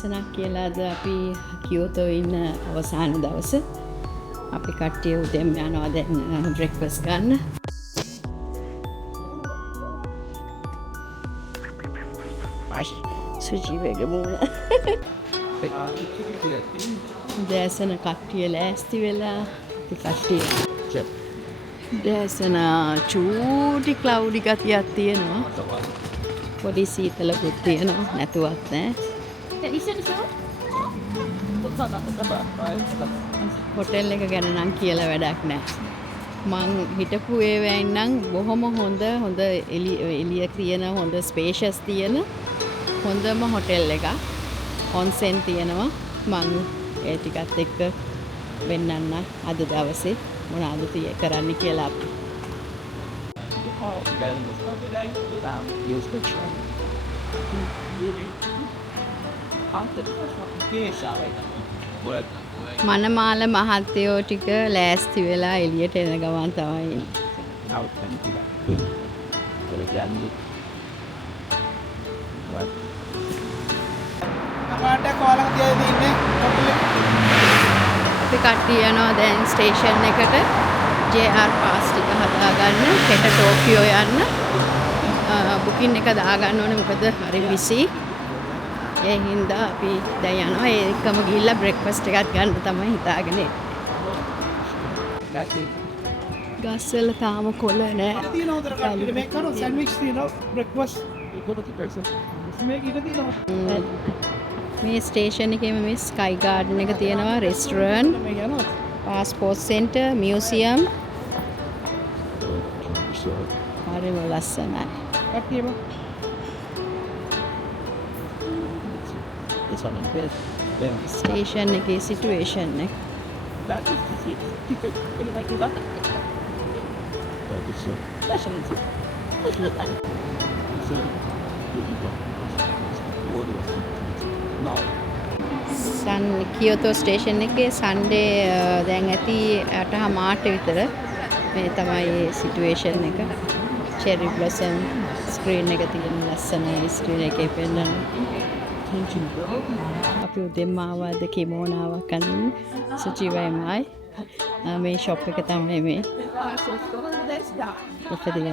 උදෑසනක් කියලාද අපි කියෝතෝ ඉන්න අවසාන දවස. අපි කට්ටිය උදෙන් යනවා දැන් බ්‍රෙක්ෆාස්ට් ගන්න. සුජීවගේ මූණ. උදෑසන කට්ටිය ලෑස්ති වෙලා කට්ටිය. උදෑසන චූටි ක්ලවුඩි ගතියක් තියෙනවා. පොඩි සීතලකුත් තියෙනවා නැතුවත් නෑ. හොටෙල් එක ගැන නම් කියලා වැඩක් නෑ. මං හිටපු ඒවැයින් නම් බොහොම හොඳ එළිය තියෙන හොඳ ස්පේෂස් තියෙන හොඳම හොටෙල් එකක්. ඔන්සෙන් තියෙනවා. මං ඒ ටිකත් එක්ක වෙන්නන්න අද දවසේ මොනවද කරන්න කියලා අපි. මනමාල මහත්තයෝ ටික ලෑස්ති වෙලා එළියට එන ගමන් තමයි අපි කට්ටිය යනවා දැන් ස්ටේෂන් එකට JR පාස් ටික හදාගන්න හෙට ටෝකියෝ යන්න බුකින් එක දාගන්න ඕනේ මොකද හරි බිසි ඒ හින්දා අපි දැන් යනවා ඒකම ගිහිල්ලා බ්‍රෙක්ෆාස්ට් එකක් ගන්න තමයි හිතාගෙන ගස්වල තාම කොළ නැහැ මේ ස්ටේෂන් එකේම මේ ස්කයි ගාඩන් එක තියෙනවා රෙස්ටුරන්ට් පාස්පෝර්ට් සෙන්ටර් මියුසියම් හරිම ලස්සනයි ස්ටේෂන් එකේ සිටුේෂන් එක කියෝතෝ ස්ටේෂන් එකේ සන්ඩේ දැන් ඇති 8:00 විතර මේ තමයි සිටුේෂන් එක චෙරි බ්ලොසම් ස්ක්‍රීන් එක තියෙන ලස්සනයි ස්ක්‍රීන් එකේ පෙන්නන අපි උදෙන්ම ආවද කිමෝනාවක් අඳින්න සුචිවයිමයි මේ ෂොප් එක තමයි මේ ඉතින්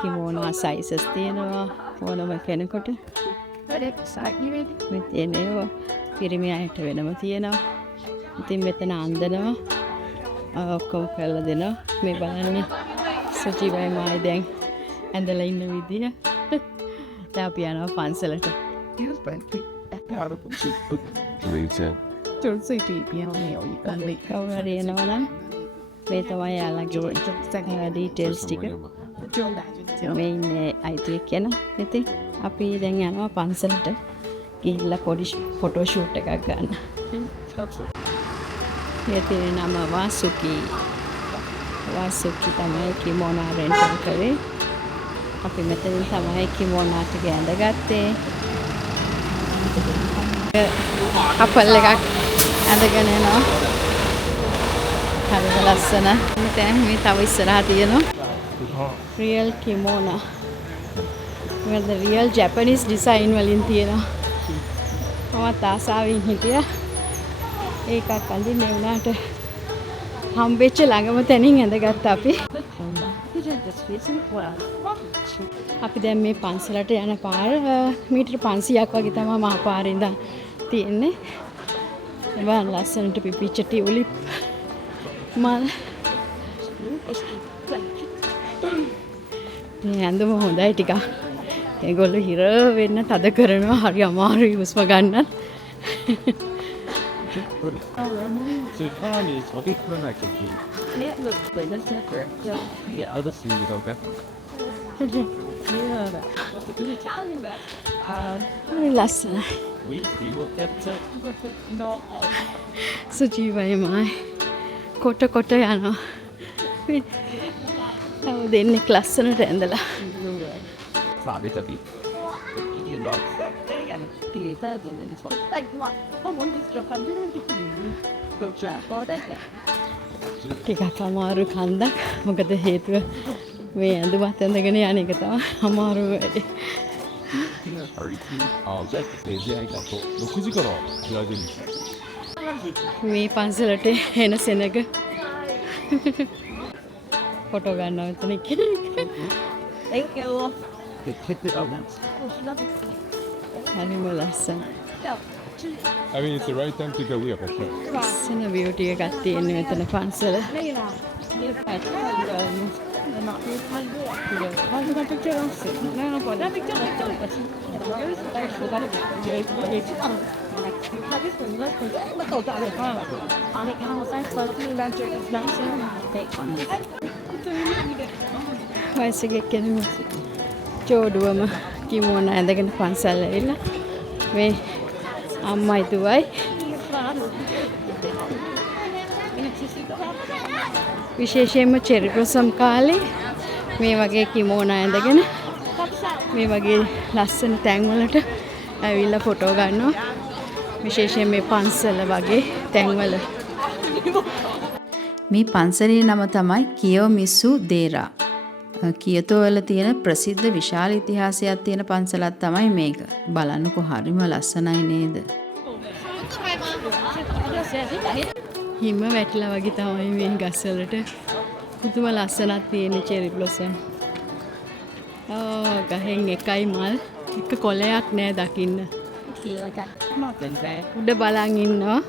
කිමෝනා සයිසස් තියෙනවා ඕනම කෙනෙකුට මේ තියෙනවා පිරිමි අයට වෙනම තියෙනවා ඉතින් මෙතන අඳිනවා ඔක්කොම කරලා දෙනවා මේ බලන්නේ සුචිවයිමයි දැන් ඇඳලා ඉන්න විදිය දැන් අපි යනවා පන්සලට මේ තමයි යාළගේ ඩීටේල්ස් ටික මේ ඉන්නේ අයිතිය කියන ඉතින් අපි දැන් යනවා පන්සලට ගිහිල්ලා පොඩි ෆොටෝ ෂූට් එකක් ගන්න. මේ තියෙන නම වාසුකි තමයි කිමෝනා රෙන්ටල් කරේ. අපි මෙතනින් තමයි කිමෝනා ටික ඇඳගත්තේ. කපල් එකක් ඇඳගෙන යනවා. හරිම ලස්සන. දැන් මේ තව ඉස්සරහා තියෙනවා real kimono. Well, the real Japanese design වලින් තියෙනවා. මමත් ආසාවෙන් හිටියා. ඒකක් අඳින්න වුණාට හම්බෙච්ච ළඟම තැනින් ඇඳගත්තා අපි. අපි දැන් මේ පන්සලට යන පාර මීටර 500ක් වගේ තමයි මහ පාරේ ඉඳන් තියෙන්නේ. ඒවා ලස්සනට පිපිච්ච ටියුලිප් මල්. මේ ඇඳුම හොඳයි ටිකක්. ඒගොල්ලෝ හිර වෙන්න තද කරනවා හරි අමාරුයි හුස්ම ගන්නත්. ලස්සනයි. සුජීවයිමයි කොට යනවා. තව දෙන්නෙක් ලස්සනට ඇඳලා. ටිකක් අමාරු කන්දක්. මොකද හේතුව මේ ඇඳුමත් ඇඳගෙන යන එක තමයි අමාරු වැඩේ. 6時から開いてるんですよ。 මේ පන්සලට එන සෙනග ෆොටෝ ගන්නවා මෙතන කෙනෙක්. Thank you. හරිම ලස්සන. I mean, it's the right time to go here for sure. ලස්සන බියුටි එකක් තියෙන්නේ මෙතන පන්සල. වයසක කෙනෙක් චෝඩුවම කිමෝන ඇඳගෙන පන්සල් ඇවිල්ලා මේ අම්මයි දුවයි විශේෂයෙන්ම චෙරි බ්ලොසම් කාලේ මේ වගේ කිමෝන ඇඳගෙන මේ වගේ ලස්සන තැන්වලට ඇවිල්ලා ෆොටෝ ගන්නවා. විශේෂයෙන් මේ පන්සල වගේ තැන්වල. මේ පන්සලේ නම තමයි කියොමිසු දේරා. කියතෝ වල තියෙන ප්‍රසිද්ධ විශාල ඉතිහාසයක් තියෙන පන්සලක් තමයි මේක. බලන්නකො හරිම ලස්සනයි නේද? හිම වැටිලා වගේ තමයි මේ ගස්වලට. පුදුම ලස්සනක් තියෙන චෙරි බ්ලොසම්. ගහෙන් එකයි මල් එක කොළයක් නෑ දකින්න. උඩ බලන් ඉන්නවා.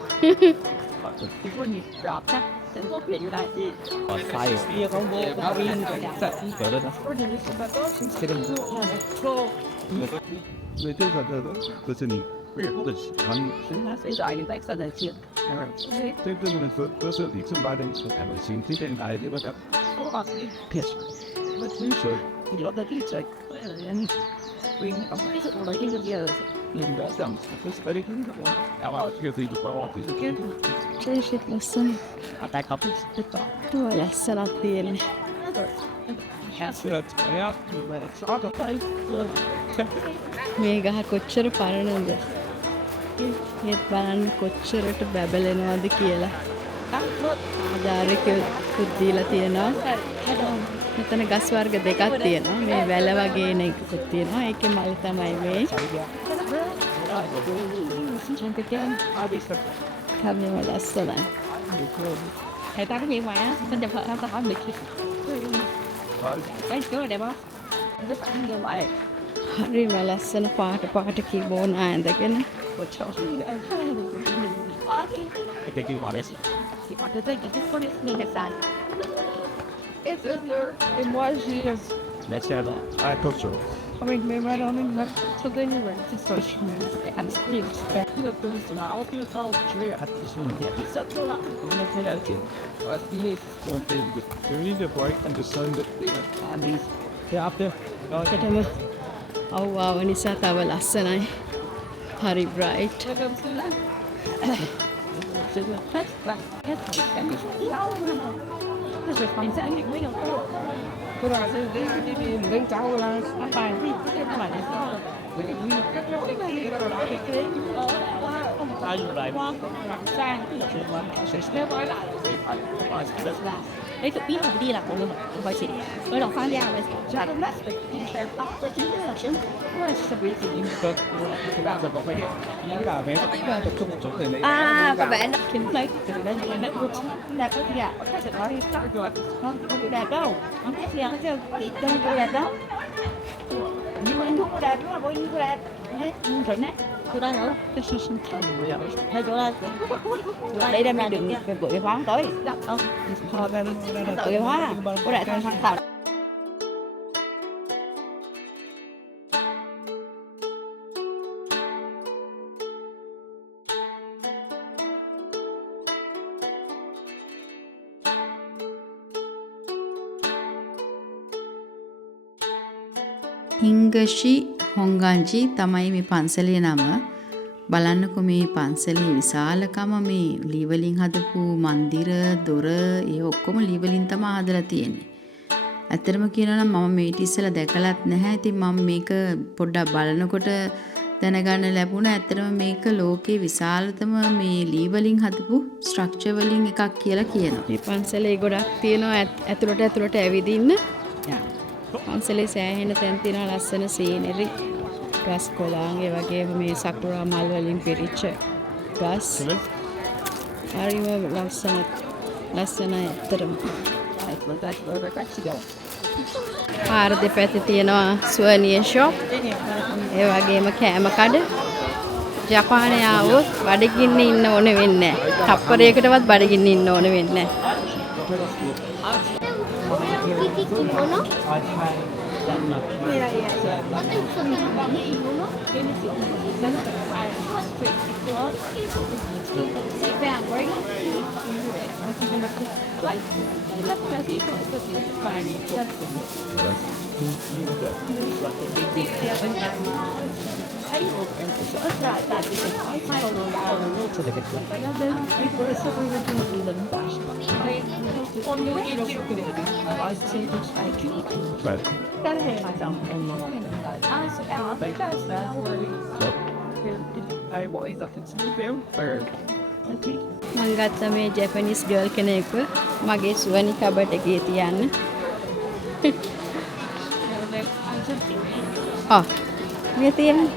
ලස්සන. ලස්සනක් තියෙන්නේ. මේ ගහ කොච්චර පරණද? ඒත් බලන්න කොච්චරට බැබලෙනවද කියලා. ආධාරකෙකුත් දීලා තියෙනවා. මෙතන ගස් වර්ග දෙකක් තියෙනවා. මේ වැල වගේ න එකකුත් තියෙනවා. ඒකේ මල් තමයි මේ. හරිම ලස්සනයි. Thầy ta có gì mà xin chụp em ta hỏi được cái chỗ đẹp không? Rất là như vậy. හරිම ලස්සන පාට පාට කිමෝන ඇඳගෙන Let's have a culture. I mean, maybe I don't think that's so they were just so and still expect the things to now feel so clear at this moment. It's such a lot. There is a bright and the sun that And these after එකටම අව්වාව නිසා තව ලස්සනයි. හරි bright. Cô nói đi đến cháu là bài gì cái bài này ai dùng lại sang sẽ nói lại đấy tự biết là đi là của mình phải chỉ với đồng phan ra với ra đông đất sẽ tóc với chính là chính nó sẽ bị gì cơ ra rồi có phải những là vé tập trung một chỗ để lấy có vẻ nó khiến lấy từ đây là nó cũng là cái gì ạ cái sẽ nói rồi không bị đẹp đâu không thấy gì hết trơn chị đừng có đẹp đâu nhưng mà không đẹp đúng là bao nhiêu đẹp hết rồi nè tôi đây nữa cái suy sinh thần hay chỗ đây đem ra đường bưởi hóa tới không bưởi hóa có đại thành sáng tạo හිංගෂි හොංගංජි තමයි මේ පන්සලේ නම. බලන්නකො මේ පන්සලේ විශාලකම මේ ලී වලින් හදපු මන්දිර දොර ඒ ඔක්කොම ලී වලින් තමයි හදලා තියෙන්නේ. ඇත්තටම කියනවා නම් මම මේ ඉතිස්සලා දැකලත් නැහැ. ඉතින් මම මේක පොඩ්ඩක් බලනකොට දැනගන්න ලැබුණා. ඇත්තටම මේක ලෝකේ විශාලතම මේ ලී වලින් හදපු ස්ට්‍රක්චර් වලින් එකක් කියලා කියනවා. මේ පන්සලේ ගොඩක් තියෙනවා ඇතුළට ඇවිදින්න. පන්සලේ සෑහෙන තැන් තියෙනවා ලස්සන සීනරි. ගස් කොළන් ඒ වගේම මේ සකුරා මල් වලින් පිරිච්ච ගස් හරිම ලස්සනයි ඇත්තටම. පාර දෙපැත්තේ තියෙනවා සුවනියර් ෂොප් ඒ වගේම කෑම කඩ. ජපානයේ ආවොත් බඩගින්න ඉන්න ඕන වෙන්නේ නැහැ. තප්පරයකටවත් බඩගින්න ඉන්න ඕන වෙන්නේ මං ගත්ත මේ ජැපනීස් ගර්ල් කෙනෙක්ව මගේ සුවනි කබඩ් එකේ තියන්න. මේ තියෙන්නේ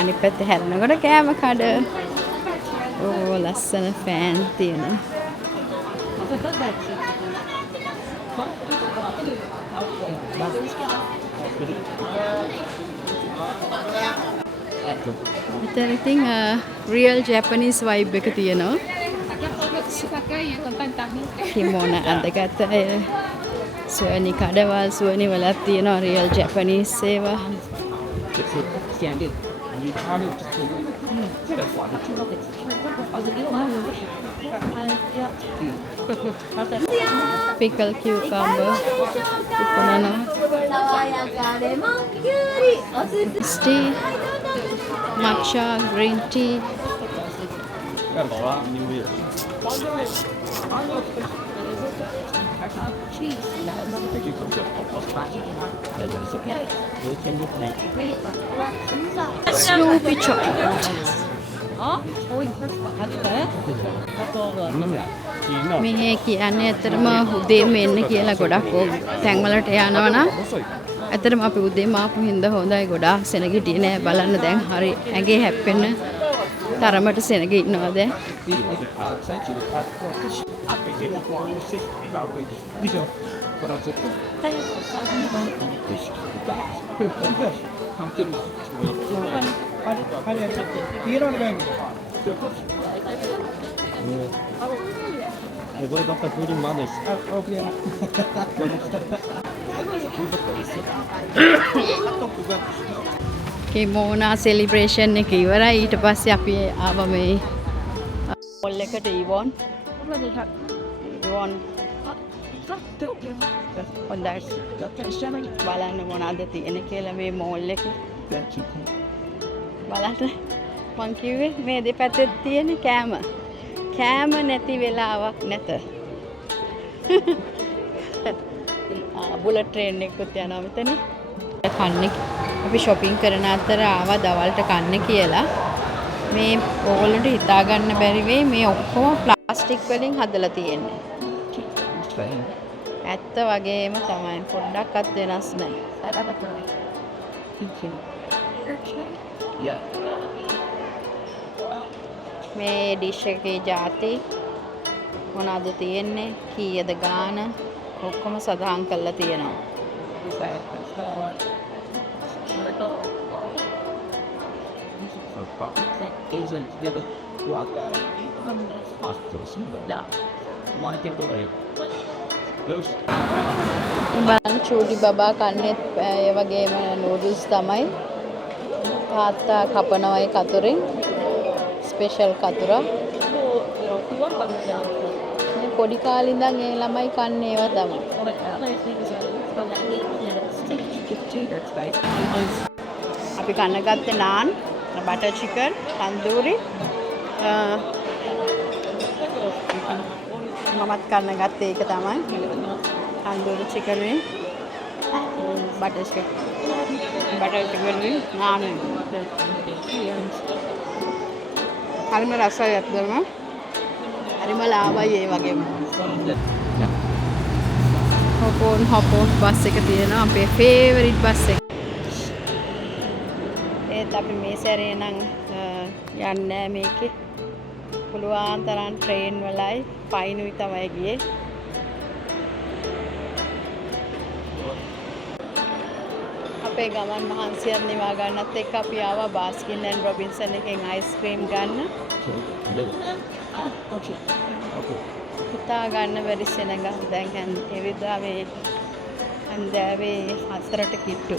අනිත් පැත්තේ හැරෙනකොට කෑම කඩ. ඕ ලස්සන ෆෑන් තියෙනවා. මෙතන ඉතින් රියල් ජැපනීස් වයිබ් එක තියෙනවා. කිමෝන අඳගත්ත අය සුවනි කඩවල් සුවනි වලක් තියෙනවා රියල් ජැපනීස් ඒවා. pickle cucumber banana tea matcha green tea Snoopy chocolate. මේ කියන්නේ ඇත්තටම උදේම එන්න කියලා ගොඩක් තැන්වලට යනවා නම් ඇත්තටම අපි උදේම ආපු හින්දා හොඳයි ගොඩාක් සෙනග හිටියේ නෑ බලන්න දැන් හරි ඇඟේ හැප්පෙන්න තරමට සෙනග ඉන්නවා දැන් කිමෝනා සෙලිබ්‍රේෂන් එක ඉවරයි ඊට පස්සේ අපි ආවා මේ මෝල් එකට ඉවොන් බලන්න මොනවද තියෙන කියලා මේ මෝල් එකේ බලන්න මං කිව්වේ මේ දෙපැත්තේ තියෙන කෑම නැති වෙලාවක් නැත. බුලට් ට්‍රේන් එකකුත් යනවා මෙතන. කන්නේ අපි shopping කරන අතර ආවා දවල්ට කන්න කියලා. මේ ඕගොල්ලන්ට හිතා ගන්න බැරි වෙයි මේ ඔක්කොම ප්ලාස්ටික් වලින් හදලා තියෙන්නේ. ඇත්ත වගේම තමයි පොඩ්ඩක්වත් වෙනස් නැහැ. මේ ඩිෂ් එකේ ಜಾති මොනවද තියෙන්නේ කීයද ගාන ඔක්කොම සඳහන් කරලා තියෙනවා. බලන්න චූඩි බබා කන්නේ ඒ වගේම නූඩල්ස් තමයි. තාත්තා කපනවයි කතුරෙන් ස්පෙෂල් කතුරා. මේ පොඩි කාලේ ඉඳන් ඒ ළමයි කන්නේ ඒවා තමයි. අපි කන්න ගත්තේ නාන්, බටර් චිකන්, තන්දූරි. මමත් කන්න ගත්තේ ඒක තමයි. තන්දූරි චිකන් වේ. Butter chicken. බටර් චිකන් වේ නාන්. හරිම රසයි අත්දැකීම. හරිම ලාභයි ඒ වගේම. හොපෝන් බස් එක තියෙනවා අපේ ෆේවරිට් බස් එක. ඒත් අපි මේ සැරේ නම් යන්නේ නැහැ මේකේ. පුළුවන් තරම් ට්‍රේන් වලයි පයින්ුයි තමයි ගියේ. අපේ ගමන් මහන්සියත් නිවා ගන්නත් එක්ක අපි ආවා බාස්කින් ඇන්ඩ් රොබින්සන් එකෙන් අයිස්ක්‍රීම් ගන්න. හිතා ගන්න බැරි සෙනඟ දැන් එවිදාවේ හන්දෑවේ 4ට කිට්ටු.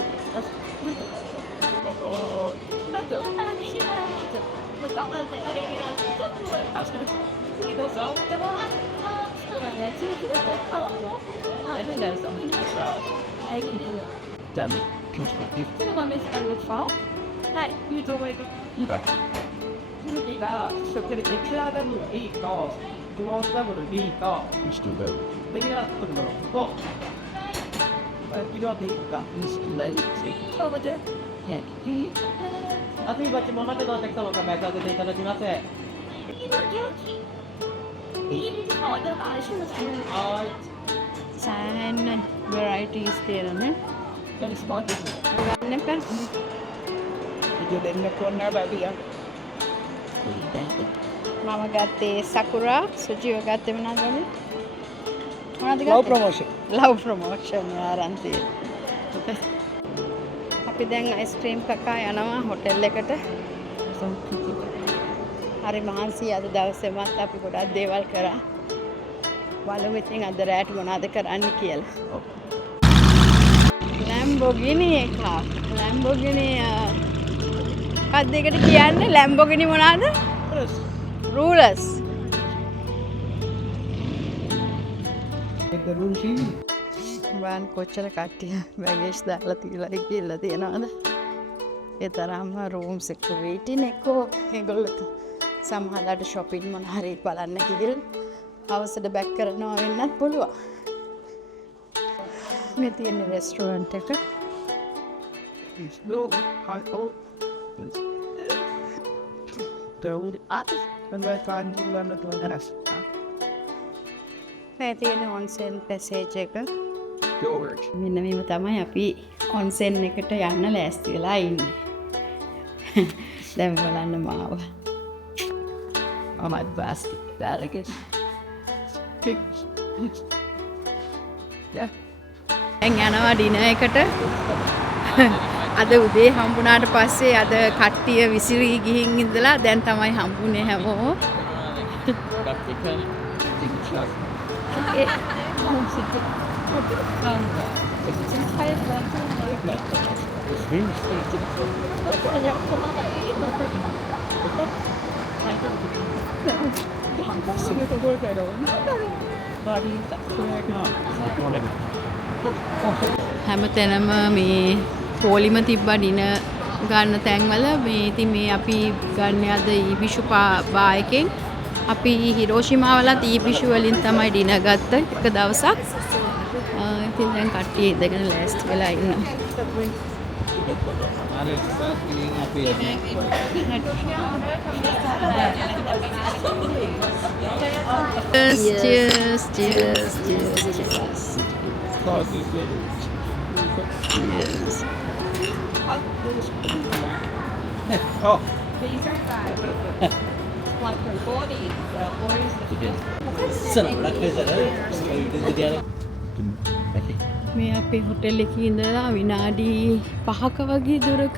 සෑහෙන්න වෙරයිටිස් තියෙනනේ. ගන්න එපා. මම ගත්තේ සකුරා, සුචිව ගත්තේ මොනවද වගේ? මොනවද ගත්තේ? ලව් ප්‍රොමෝෂන් ආරන් තියෙනවා. අපි දැන් අයිස්ක්‍රීම් කකා යනවා හොටෙල් එකට. හරි මහන්සි අද දවසේමත් අපි ගොඩක් දේවල් කරා. බලමු ඉතින් අද රැට මොනවද කරන්න කියලා. Lamborghini එකක්. Lamborghini මොකක්ද ඒකට කියන්නේ? Lamborghini මොනවද? Rulers. බාන් කොච්චර කට්ටිය බැගේජ් දාලා තියලා ගිහලා තියනවද? ඒ තරම්ම රූම් සිකියුරිටි නෙකෝ ඒගොල්ලෝ සමහරවිට shopping මොන හරි බලන්න ගිහින් අවසර බැක් කරනවා වෙන්නත් පුළුවන්. මේ තියෙන රෙස්ටෝරන්ට් එක. මේ තියෙන ඔන්සෙන් පැසේජ් එක. මෙන්න මේව තමයි අපි ඔන්සෙන් එකට යන්න ලෑස්ති වෙලා ඉන්නේ. දැන් බලන්න මාව. මමත් බාස්කට් දාලා දැන් යනවා ඩිනර් එකට. අද උදේ හම්බුණාට පස්සේ අද කට්ටිය විසිරී ගිහින් ඉඳලා දැන් තමයි හම්බුනේ හැමෝම. හැමතැනම මේ පොලිම තිබ්බා ඩිනර් ගන්න තැන්වල. මේ ඉතින් මේ අපි ගන්න අද ඊබිෂු බා එකෙන් අපි හිරෝෂිමා වලත් ඊබිෂු වලින් තමයි ඩිනර් ගත්ත එක දවසක්. ඉතින් දැන් කට්ටිය ඉඳගෙන ලෑස්ති වෙලා ඉන්නවා. Cheers, cheers, cheers, cheers. Yes. Oh. මේ අපේ හොටෙල් එකේ ඉඳලා විනාඩි 5ක වගේ දුරක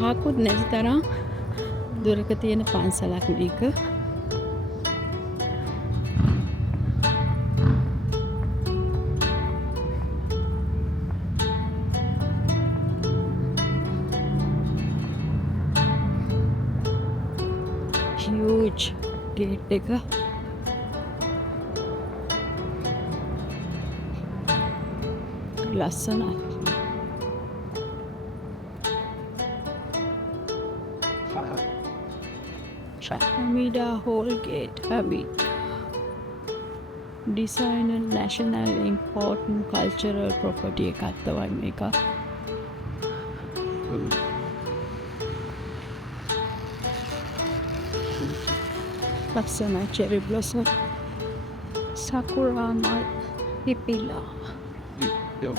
5කුත් නැති තරම් දුරක තියෙන පන්සලක් මේක. huge gate එක. ලස්සනයි. Hamida Hall Gate, Hamid. Design and national important cultural property එකක් තමයි මේක. ලස්සනයි cherry blossom. Sakura mal pipila. Yo.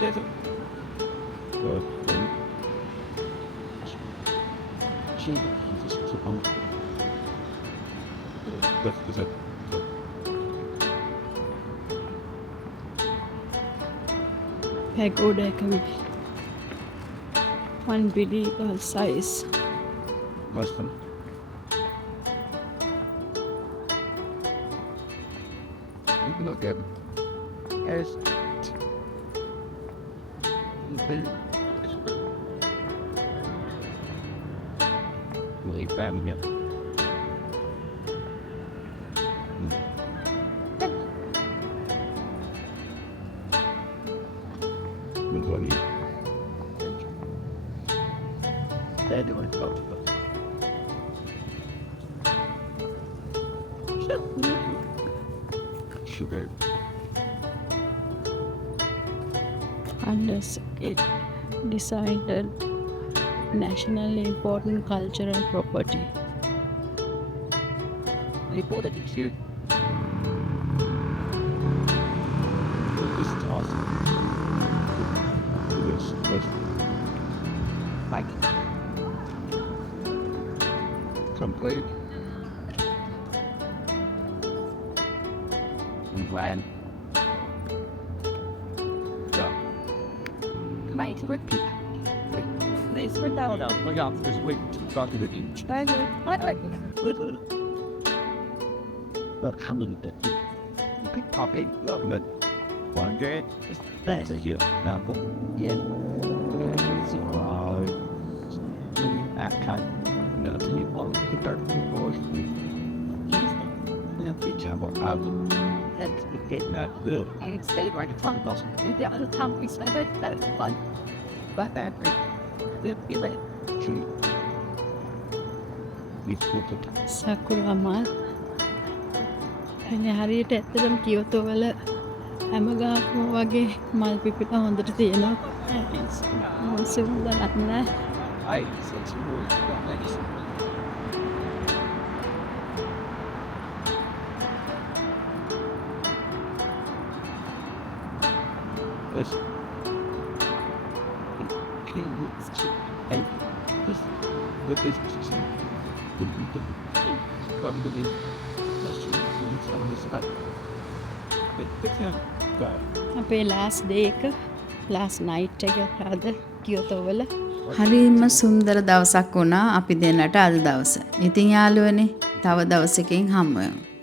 there's a. She just keep on. That's it. pagoda එක විදිහට. unbelievable size. Western. You can look at as really bad again. They're doing both. Sugar. Unless it decided nationally important cultural property. Reported it here. This is awesome. This like complete. I'm glad. So, my repeat. They spread down out. My God, just wait to talk to the beach. I like it. But how many that you pick copy of it? One day, that's a year. Now, yeah. That kind of people who start to go. For example, that's not good. And stay right in front of us. The other time we spent it, that is fun. But that we feel it. We feel it. සකුරා මල්. හරියට ඇත්තටම Kyoto වල හැම ගහක්ම වගේ මල් පිපිලා හොඳට තියෙනවා. සුන්දරත් නෑ. I see it's really nice. This. අපේ ලාස්ට් ඩේ එක ලාස්ට් නයිට් එක අද කියොතෝ වල හරිම සුන්දර දවසක් වුණා අපි දෙන්නට අද දවස. ඉතින් යාළුවනේ තව දවසකින් හම්බ වෙමු.